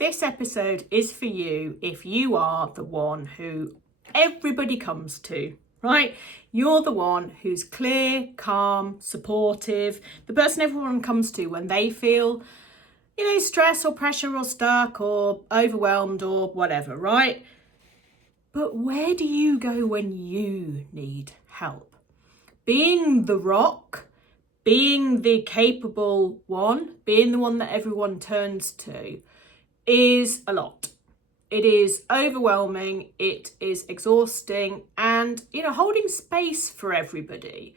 this episode is for you if you are the one who everybody comes to, right? You're the one who's clear, calm, supportive, the person everyone comes to when they feel, stress or pressure or stuck or overwhelmed or whatever, right? But where do you go when you need help? Being the rock, being the capable one, being the one that everyone turns to is a lot. It is overwhelming, it is exhausting, and holding space for everybody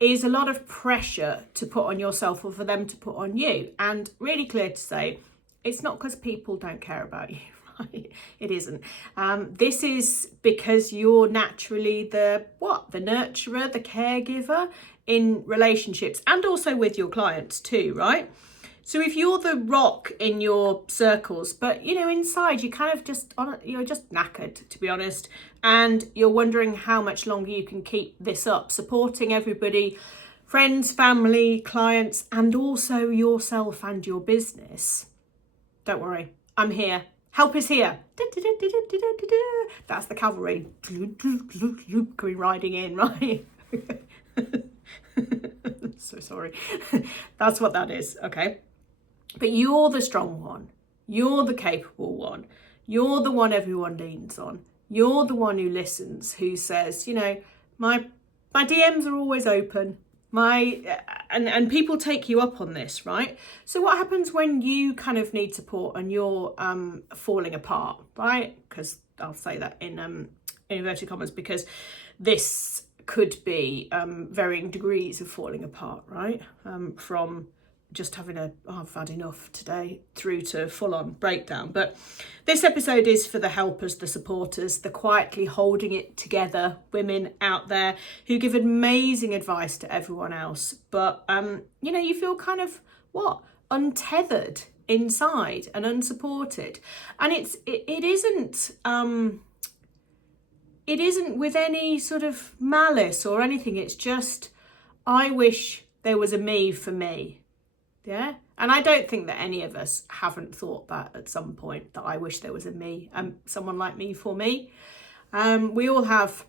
is a lot of pressure to put on yourself or for them to put on you. And really clear to say, it's not because people don't care about you, right? It isn't. This is because you're naturally the nurturer, the caregiver in relationships and also with your clients too, right? So if you're the rock in your circles, but inside you kind of you're just knackered, to be honest, and you're wondering how much longer you can keep this up, supporting everybody, friends, family, clients, and also yourself and your business. Don't worry, I'm here. Help is here. That's the cavalry coming riding in, right? So sorry. That's what that is, okay? But you're the strong one. You're the capable one. You're the one everyone leans on. You're the one who listens, who says, my DMs are always open. And people take you up on this, right? So what happens when you kind of need support and you're falling apart, right? Because I'll say that in inverted commas, because this could be varying degrees of falling apart, right? From just having I've had enough today through to full-on breakdown. But this episode is for the helpers, the supporters, the quietly holding it together women out there who give amazing advice to everyone else, but you feel kind of untethered inside and unsupported. And it isn't with any sort of malice or anything. It's just, I wish there was a me for me. Yeah. And I don't think that any of us haven't thought that at some point, that I wish there was a me, someone like me for me. We all have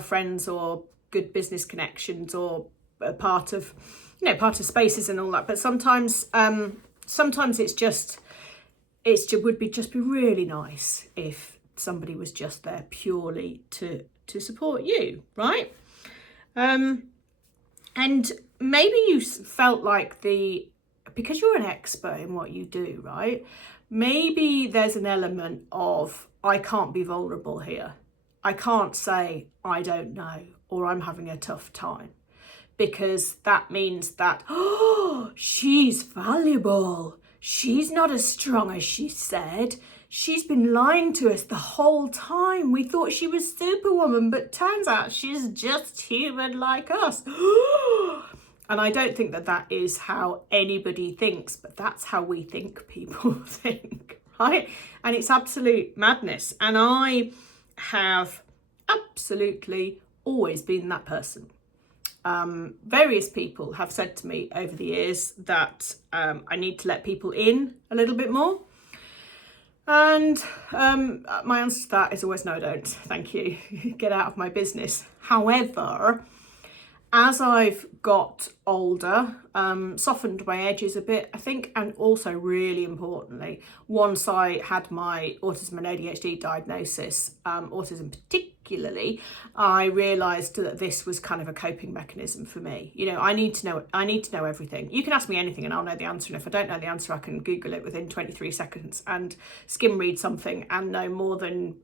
friends or good business connections or a part of spaces and all that. But sometimes it would be really nice if somebody was just there purely to support you, right? And maybe you felt like because you're an expert in what you do, right? Maybe there's an element of, I can't be vulnerable here. I can't say, I don't know, or I'm having a tough time, because that means that, she's valuable. She's not as strong as she said. She's been lying to us the whole time. We thought she was Superwoman, but turns out she's just human like us. And I don't think that is how anybody thinks, but that's how we think people think, right? And it's absolute madness. And I have absolutely always been that person. Various people have said to me over the years that I need to let people in a little bit more. And my answer to that is always no, I don't. Thank you. Get out of my business. However, as I've got older, softened my edges a bit, I think, and also really importantly, once I had my autism and ADHD diagnosis, autism particularly, I realised that this was kind of a coping mechanism for me. I need to know everything. You can ask me anything and I'll know the answer. And if I don't know the answer, I can Google it within 23 seconds and skim read something and know more than,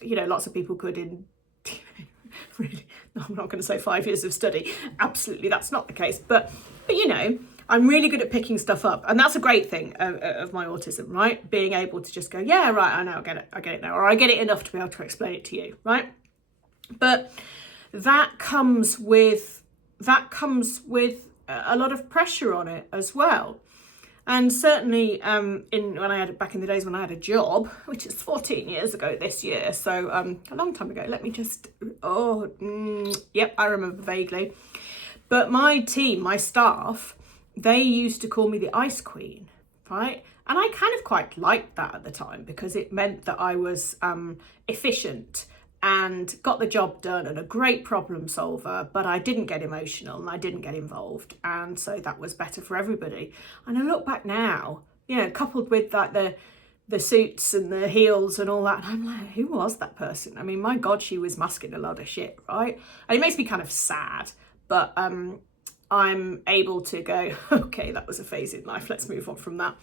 lots of people could in really, no, I'm not going to say 5 years of study. Absolutely, that's not the case. But I'm really good at picking stuff up. And that's a great thing of my autism, right? Being able to just go, yeah, right, I know, I get it now. Or I get it enough to be able to explain it to you, right? But that comes with a lot of pressure on it as well. And certainly back in the days when I had a job, which is 14 years ago this year, so a long time ago, let me just, I remember vaguely. But my team, my staff, they used to call me the Ice Queen, right? And I kind of quite liked that at the time because it meant that I was efficient and got the job done and a great problem solver, but I didn't get emotional and I didn't get involved. And so that was better for everybody. And I look back now, you know, coupled with like the suits and the heels and all that, and I'm like, who was that person? I mean, my God, she was masking a lot of shit, right? And it makes me kind of sad, but I'm able to go, okay, that was a phase in life, let's move on from that.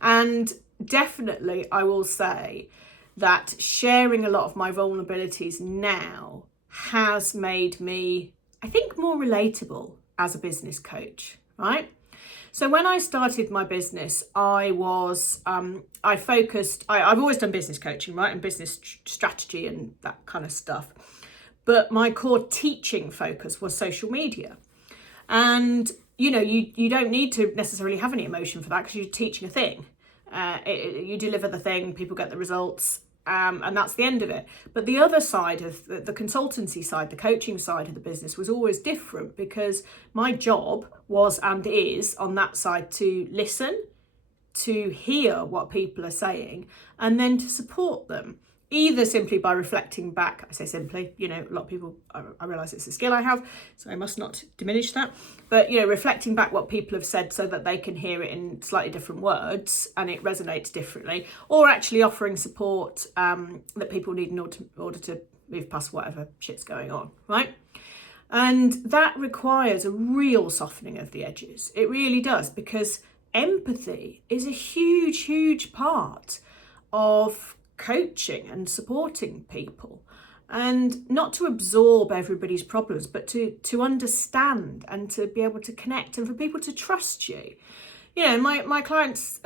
And definitely I will say that sharing a lot of my vulnerabilities now has made me, I think, more relatable as a business coach, right? So when I started my business, I've always done business coaching, right? And business strategy and that kind of stuff. But my core teaching focus was social media. And, you know, you don't need to necessarily have any emotion for that because you're teaching a thing. You deliver the thing, people get the results, and that's the end of it. But the other side of the consultancy side, the coaching side of the business was always different because my job was and is on that side to listen, to hear what people are saying, and then to support them. Either simply by reflecting back, I say simply, you know, a lot of people, I realise it's a skill I have, so I must not diminish that. But, you know, reflecting back what people have said so that they can hear it in slightly different words and it resonates differently, or actually offering support that people need in order to move past whatever shit's going on, right? And that requires a real softening of the edges. It really does, because empathy is a huge, huge part of coaching and supporting people, and not to absorb everybody's problems, but to understand and to be able to connect and for people to trust you. You know, my clients,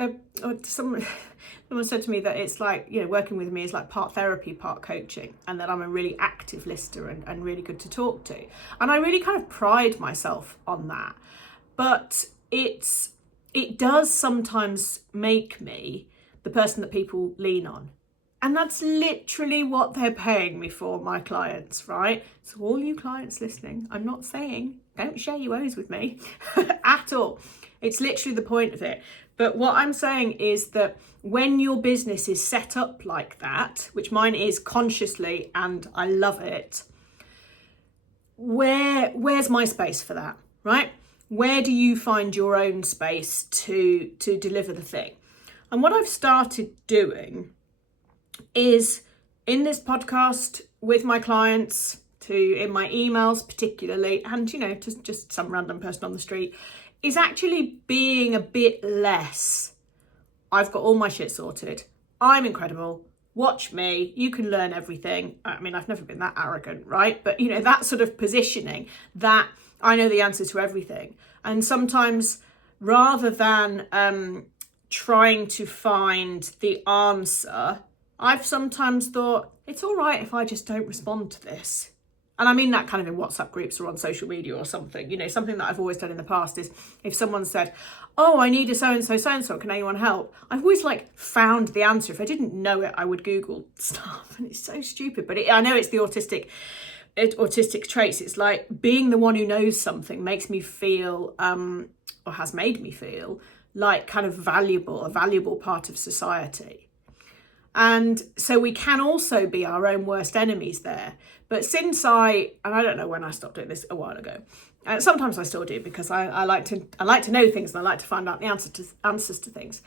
someone said to me that it's like, you know, working with me is like part therapy, part coaching, and that I'm a really active listener and really good to talk to. And I really kind of pride myself on that. But it does sometimes make me the person that people lean on. And that's literally what they're paying me for, my clients, right? So all you clients listening, I'm not saying don't share your woes with me at all. It's literally the point of it. But what I'm saying is that when your business is set up like that, which mine is consciously, and I love it, where's my space for that, right? Where do you find your own space to deliver the thing? And what I've started doing is in this podcast with my clients, in my emails particularly, and, you know, just some random person on the street, is actually being a bit less, I've got all my shit sorted, I'm incredible, watch me, you can learn everything. I mean, I've never been that arrogant, right? But, you know, that sort of positioning that I know the answer to everything. And sometimes rather than trying to find the answer, I've sometimes thought, it's all right if I just don't respond to this. And I mean that kind of in WhatsApp groups or on social media or something. You know, something that I've always done in the past is if someone said, oh, I need a so-and-so, can anyone help? I've always like found the answer. If I didn't know it, I would Google stuff. And it's so stupid, but I know it's the autistic traits. It's like being the one who knows something makes me feel, or has made me feel, like kind of a valuable part of society. And so we can also be our own worst enemies there. But since and I don't know when I stopped doing this, a while ago. Sometimes I still do, because I like to know things and I like to find out the answers to things.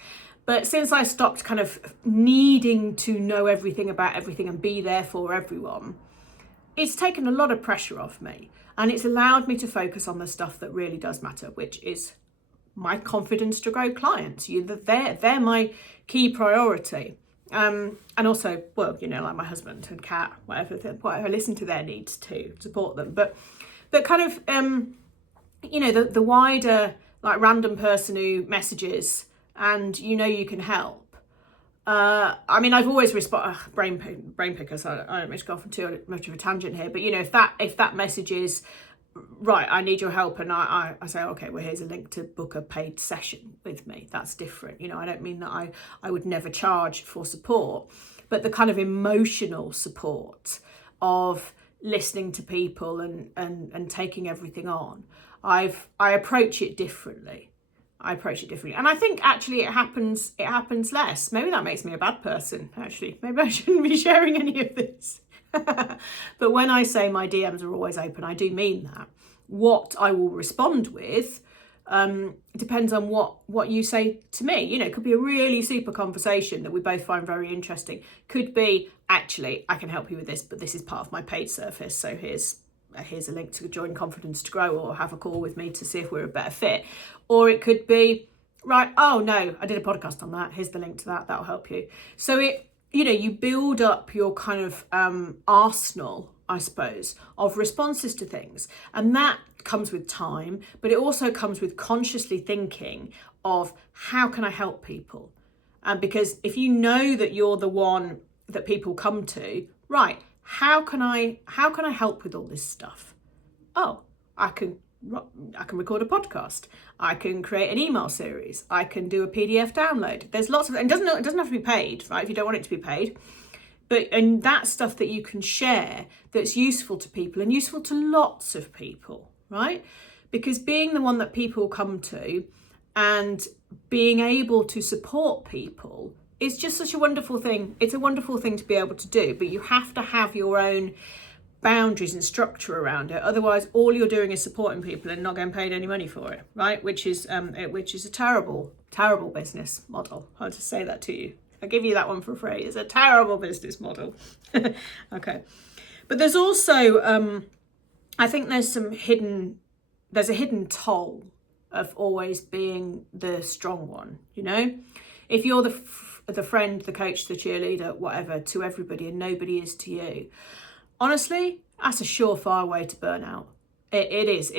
But since I stopped kind of needing to know everything about everything and be there for everyone, it's taken a lot of pressure off me, and it's allowed me to focus on the stuff that really does matter, which is my confidence to grow clients. They're my key priority. And also, well, you know, like my husband and Kat, whatever, I listen to their needs to support them. But kind of, you know, the wider, like, random person who messages and, you know, you can help. I mean, I've always responded, brain pickers, I don't mean to go off on too much of a tangent here, but, you know, if that message is, right, I need your help, and I say, okay, well, here's a link to book a paid session with me, that's different. You know, I don't mean that I would never charge for support, but the kind of emotional support of listening to people and taking everything on, I approach it differently. I approach it differently. And I think actually it happens less. Maybe that makes me a bad person, actually. Maybe I shouldn't be sharing any of this. But when I say my DMs are always open, I do mean that. What I will respond with depends on what you say to me. You know, it could be a really super conversation that we both find very interesting. Could be, actually, I can help you with this, but this is part of my paid service. So here's a link to join Confidence to Grow, or have a call with me to see if we're a better fit. Or it could be, right, oh no, I did a podcast on that. Here's the link to that. That'll help you. So you build up your kind of arsenal, I suppose, of responses to things. And that comes with time, but it also comes with consciously thinking of, how can I help people? Because if you know that you're the one that people come to, right, how can I help with all this stuff? Oh, I can record a podcast. I can create an email series. I can do a PDF download. There's lots of, and it doesn't have to be paid, right? If you don't want it to be paid, and that's stuff that you can share that's useful to people and useful to lots of people, right? Because being the one that people come to and being able to support people is just such a wonderful thing. It's a wonderful thing to be able to do, but you have to have your own boundaries and structure around it. Otherwise, all you're doing is supporting people and not getting paid any money for it, right? Which is a terrible business model. I'll just say that to you. I'll give you that one for free. It's a terrible business model. Okay. But there's also, I think there's a hidden toll of always being the strong one, you know? If you're the friend, the coach, the cheerleader, whatever, to everybody and nobody is to you, honestly, that's a surefire way to burnout. It is.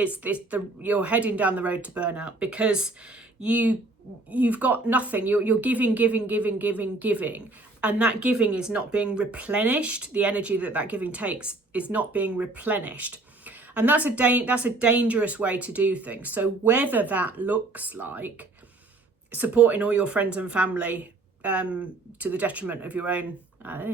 You're heading down the road to burnout, because you've got nothing. You're giving, and that giving is not being replenished. The energy that giving takes is not being replenished, and that's a dangerous way to do things. So whether that looks like supporting all your friends and family to the detriment of your own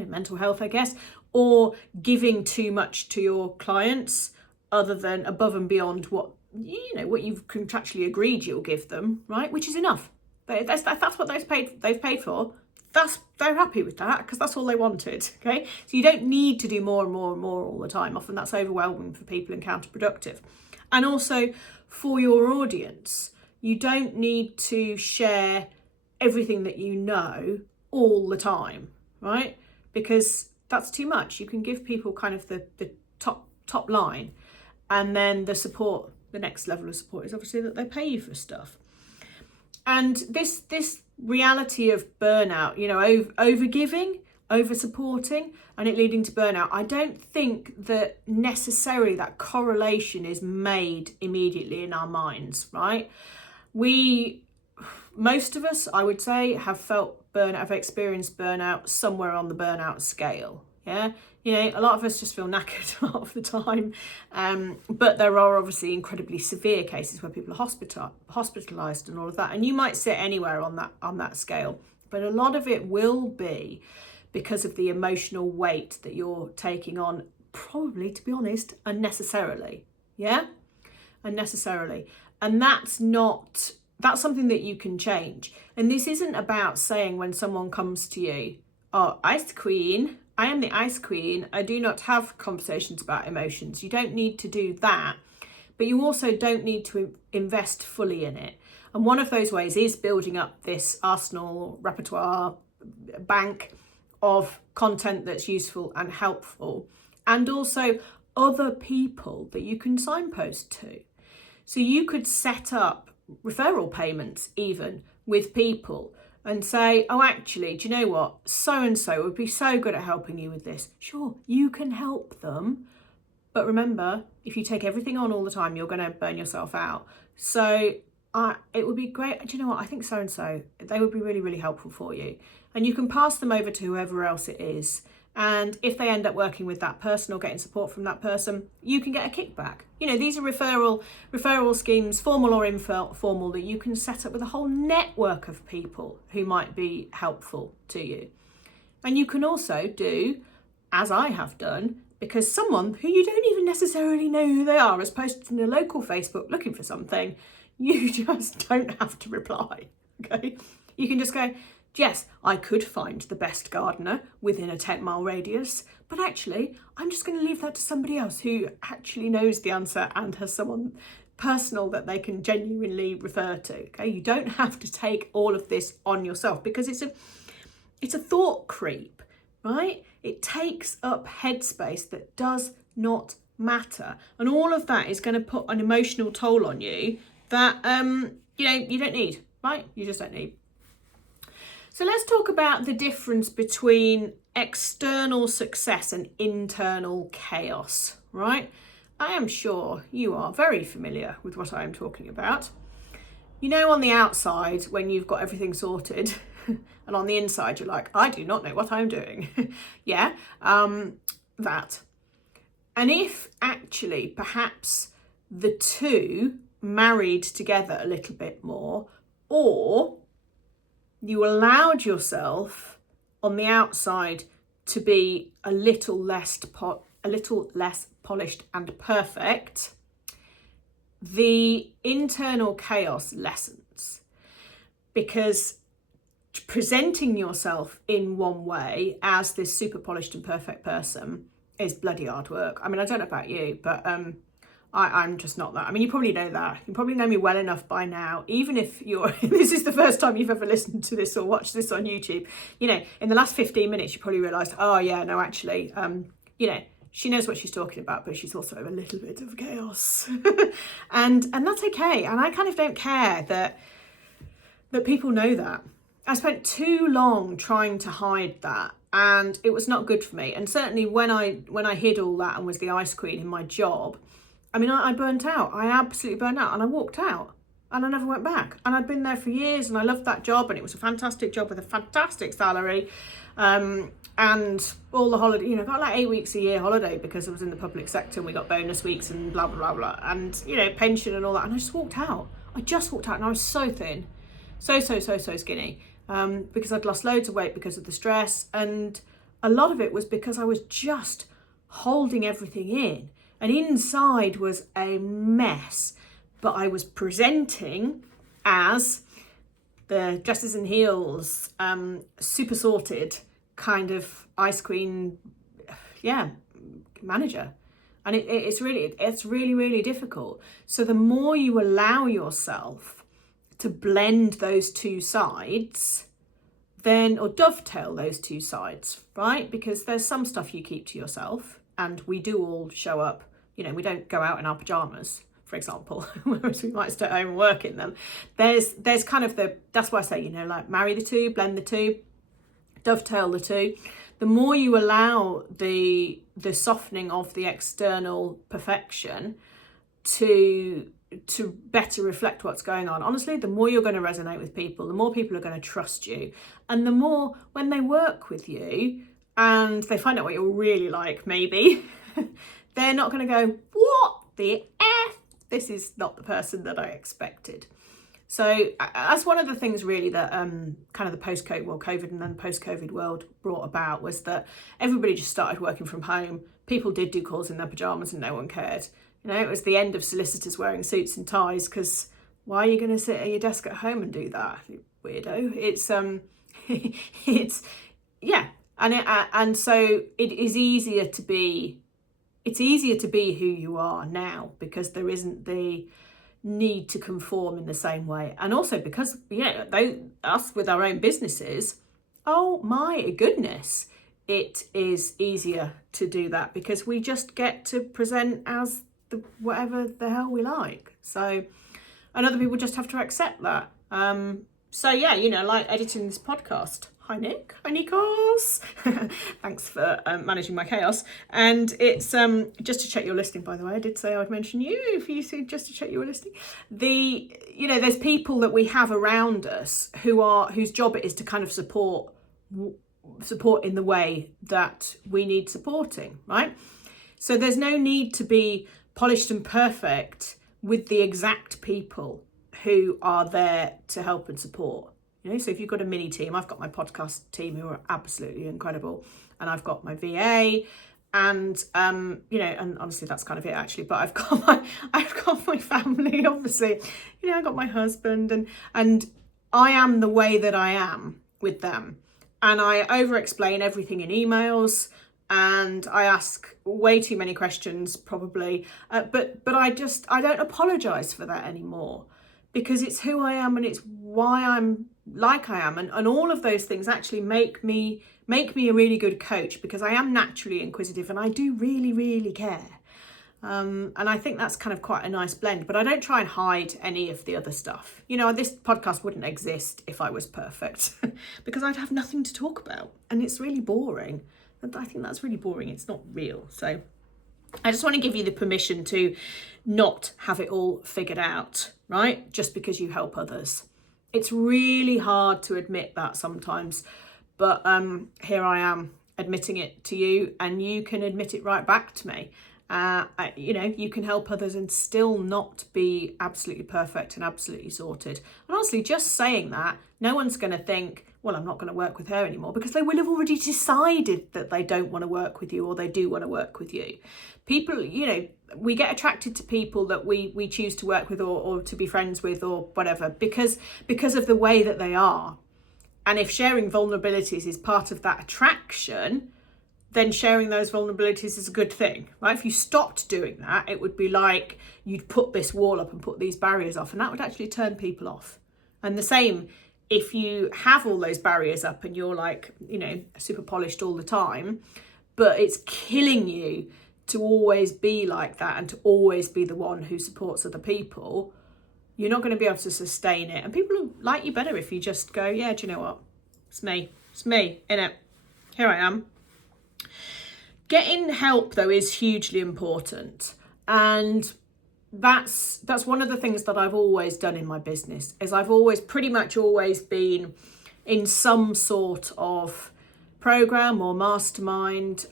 mental health, I guess, or giving too much to your clients other than above and beyond what you've contractually agreed you'll give them, right? Which is enough. That's what they've paid for. They're happy with that, because that's all they wanted. Okay, so you don't need to do more and more and more all the time. Often that's overwhelming for people and counterproductive. And also for your audience, you don't need to share everything that you know all the time, right? Because that's too much. You can give people kind of the top line, and then the next level of support is obviously that they pay you for stuff. And this reality of burnout, over giving, over supporting, and it leading to burnout, I don't think that necessarily that correlation is made immediately in our minds, right? Most of us, I would say, have experienced burnout somewhere on the burnout scale. Yeah, a lot of us just feel knackered a lot of the time, but there are obviously incredibly severe cases where people are hospitalised and all of that, and you might sit anywhere on that scale, but a lot of it will be because of the emotional weight that you're taking on, probably, to be honest, unnecessarily. Yeah, unnecessarily, and that's something that you can change. And this isn't about saying, when someone comes to you, oh, Ice Queen, I am the Ice Queen, I do not have conversations about emotions. You don't need to do that, but you also don't need to invest fully in it. And one of those ways is building up this arsenal, repertoire, bank of content that's useful and helpful, and also other people that you can signpost to. So you could set up referral payments even with people and say, oh, actually, do you know what? So-and-so would be so good at helping you with this. Sure, you can help them. But remember, if you take everything on all the time, you're going to burn yourself out. So it would be great. Do you know what? I think so-and-so, they would be really, really helpful for you. And you can pass them over to whoever else it is. And if they end up working with that person or getting support from that person, you can get a kickback. These are referral schemes, formal or informal, that you can set up with a whole network of people who might be helpful to you. And you can also do, as I have done, because someone who you don't even necessarily know who they are has posted in a local Facebook looking for something, you just don't have to reply, okay? You can just go, yes, I could find the best gardener within a 10-mile radius, but actually, I'm just going to leave that to somebody else who actually knows the answer and has someone personal that they can genuinely refer to, okay? You don't have to take all of this on yourself, because it's a thought creep, right? It takes up headspace that does not matter. And all of that is going to put an emotional toll on you that, you don't need, right? You just don't need. So let's talk about the difference between external success and internal chaos, right? I am sure you are very familiar with what I am talking about. You know, on the outside, when you've got everything sorted, and on the inside, you're like, I do not know what I'm doing. Yeah, that. And if actually perhaps the two married together a little bit more, or you allowed yourself on the outside to be a little less polished and perfect, the internal chaos lessens, because presenting yourself in one way as this super polished and perfect person is bloody hard work. I mean, I don't know about you, but I'm just not that. I mean, you probably know that. You probably know me well enough by now, even if you're this is the first time you've ever listened to this or watched this on YouTube. You know, in the last 15 minutes, you probably realised, oh yeah, no, actually, she knows what she's talking about, but she's also a little bit of chaos. and that's okay. And I kind of don't care that people know that. I spent too long trying to hide that, and it was not good for me. And certainly when I hid all that and was the ice queen in my job, I mean, I burnt out. I absolutely burnt out, and I walked out, and I never went back. And I'd been there for years, and I loved that job, and it was a fantastic job with a fantastic salary, and all the holiday. Got like 8 weeks a year holiday because I was in the public sector, and we got bonus weeks and blah blah blah blah, and pension and all that. And I just walked out. And I was so thin, so skinny, because I'd lost loads of weight because of the stress, and a lot of it was because I was just holding everything in. And inside was a mess, but I was presenting as the dresses and heels, super sorted kind of ice queen, manager. And it's really difficult. So the more you allow yourself to blend those two sides, or dovetail those two sides, right? Because there's some stuff you keep to yourself, and we do all show up. We don't go out in our pajamas, for example, whereas we might stay at home and work in them. There's kind of that's why I say, like, marry the two, blend the two, dovetail the two. The more you allow the softening of the external perfection to better reflect what's going on, honestly, the more you're going to resonate with people, the more people are going to trust you. And the more, when they work with you and they find out what you're really like, maybe, they're not going to go, what the F? This is not the person that I expected. So that's one of the things really that kind of the COVID and then post-COVID world brought about, was that everybody just started working from home. People did do calls in their pajamas and no one cared. It was the end of solicitors wearing suits and ties, because why are you going to sit at your desk at home and do that, you weirdo? And so it is easier to be. It's easier to be who you are now, because there isn't the need to conform in the same way. And also because, us with our own businesses, oh my goodness, it is easier to do that, because we just get to present as whatever the hell we like. So, and other people just have to accept that. Like editing this podcast. Hi Nick, hi Nikos. Thanks for managing my chaos. And it's just to check you're listening, by the way. I did say I would mention you if you said just to check you were listening. There's people that we have around us whose job it is to kind of support in the way that we need supporting, right? So there's no need to be polished and perfect with the exact people who are there to help and support. So if you've got a mini team, I've got my podcast team who are absolutely incredible, and I've got my VA, And and honestly, that's kind of it actually. But I've got my family, obviously. I've got my husband, and I am the way that I am with them, and I over explain everything in emails, and I ask way too many questions probably. But I don't apologise for that anymore, because it's who I am and it's why I'm like I am, and all of those things actually make me a really good coach, because I am naturally inquisitive and I do really, really care. And I think that's kind of quite a nice blend, but I don't try and hide any of the other stuff. This podcast wouldn't exist if I was perfect because I'd have nothing to talk about, and it's really boring. I think that's really boring. It's not real. So I just want to give you the permission to not have it all figured out, right? Just because you help others. It's really hard to admit that sometimes, but here I am admitting it to you, and you can admit it right back to me. You can help others and still not be absolutely perfect and absolutely sorted. And honestly, just saying that, no one's going to think, well, I'm not going to work with her anymore, because they will have already decided that they don't want to work with you, or they do want to work with you. People, we get attracted to people that we choose to work with or to be friends with or whatever, because of the way that they are. And if sharing vulnerabilities is part of that attraction, then sharing those vulnerabilities is a good thing, right? If you stopped doing that, it would be like you'd put this wall up and put these barriers off, and that would actually turn people off. And the same if you have all those barriers up and you're like, super polished all the time, but it's killing you to always be like that and to always be the one who supports other people, you're not going to be able to sustain it. And people like you better if you just go, yeah, do you know what? It's me, innit? Here I am. Getting help, though, is hugely important. And that's one of the things that I've always done in my business, is I've pretty much always been in some sort of program or mastermind,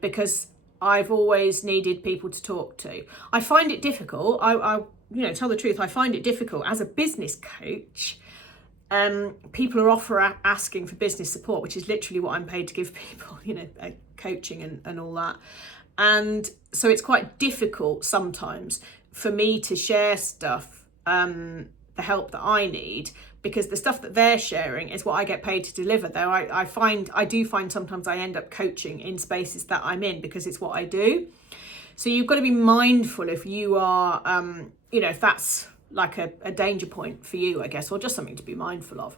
because I've always needed people to talk to. I find it difficult. I tell the truth, I find it difficult as a business coach. People are asking for business support, which is literally what I'm paid to give people, coaching and all that. And so it's quite difficult sometimes for me to share stuff, the help that I need, because the stuff that they're sharing is what I get paid to deliver. Though I do find sometimes I end up coaching in spaces that I'm in because it's what I do. So you've got to be mindful if you are, if that's like a danger point for you, I guess, or just something to be mindful of.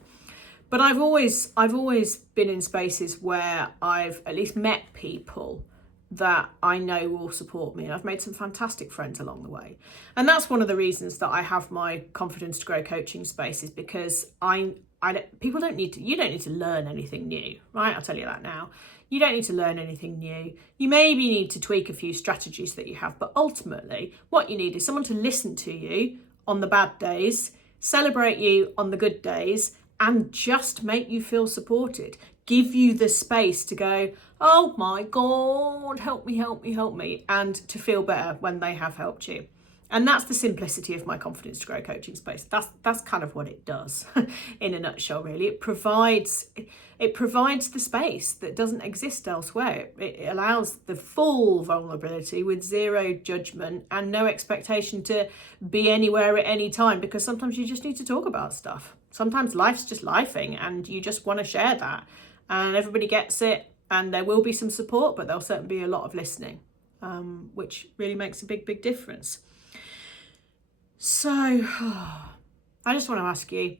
But I've always been in spaces where I've at least met people that I know will support me, and I've made some fantastic friends along the way. And that's one of the reasons that I have my Confidence to Grow coaching space, is because you don't need to learn anything new, right? I'll tell you that now. You don't need to learn anything new. You maybe need to tweak a few strategies that you have, but ultimately what you need is someone to listen to you on the bad days, celebrate you on the good days, and just make you feel supported. Give you the space to go, oh my God, help me, and to feel better when they have helped you. And that's the simplicity of my Confidence to Grow coaching space. That's kind of what it does in a nutshell, really. It provides the space that doesn't exist elsewhere. It allows the full vulnerability with zero judgment and no expectation to be anywhere at any time, because sometimes you just need to talk about stuff. Sometimes life's just lifing and you just want to share that, and everybody gets it, and there will be some support, but there'll certainly be a lot of listening, which really makes a big difference. So I just want to ask you,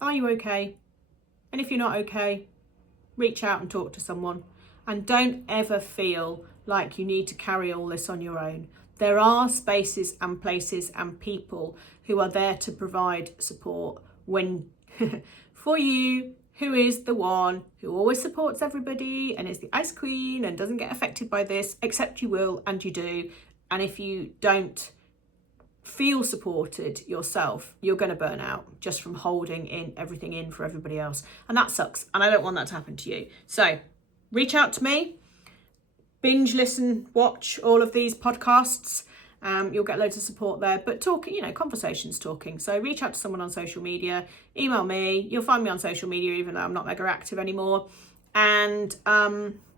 are you okay? And if you're not okay, reach out and talk to someone, and don't ever feel like you need to carry all this on your own. There are spaces and places and people who are there to provide support when for you, who is the one who always supports everybody and is the ice queen and doesn't get affected by this, except you will, and you do. And if you don't feel supported yourself, you're going to burn out just from holding everything in for everybody else, and that sucks, and I don't want that to happen to you. So reach out to me, binge listen, watch all of these podcasts. You'll get loads of support there, but conversations talking. So reach out to someone on social media, email me. You'll find me on social media, even though I'm not mega active anymore. And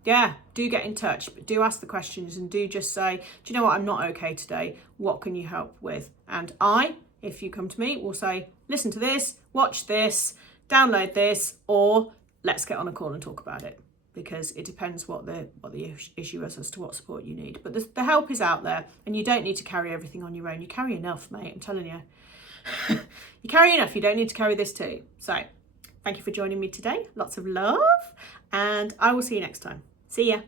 Yeah, do get in touch, but do ask the questions and do just say, do you know what, I'm not okay today. What can you help with? And if you come to me, will say, listen to this, watch this, download this, or let's get on a call and talk about it. Because it depends what the issue is as to what support you need. But the help is out there, and you don't need to carry everything on your own. You carry enough, mate, I'm telling you. You carry enough, you don't need to carry this too. So thank you for joining me today. Lots of love, and I will see you next time. See ya.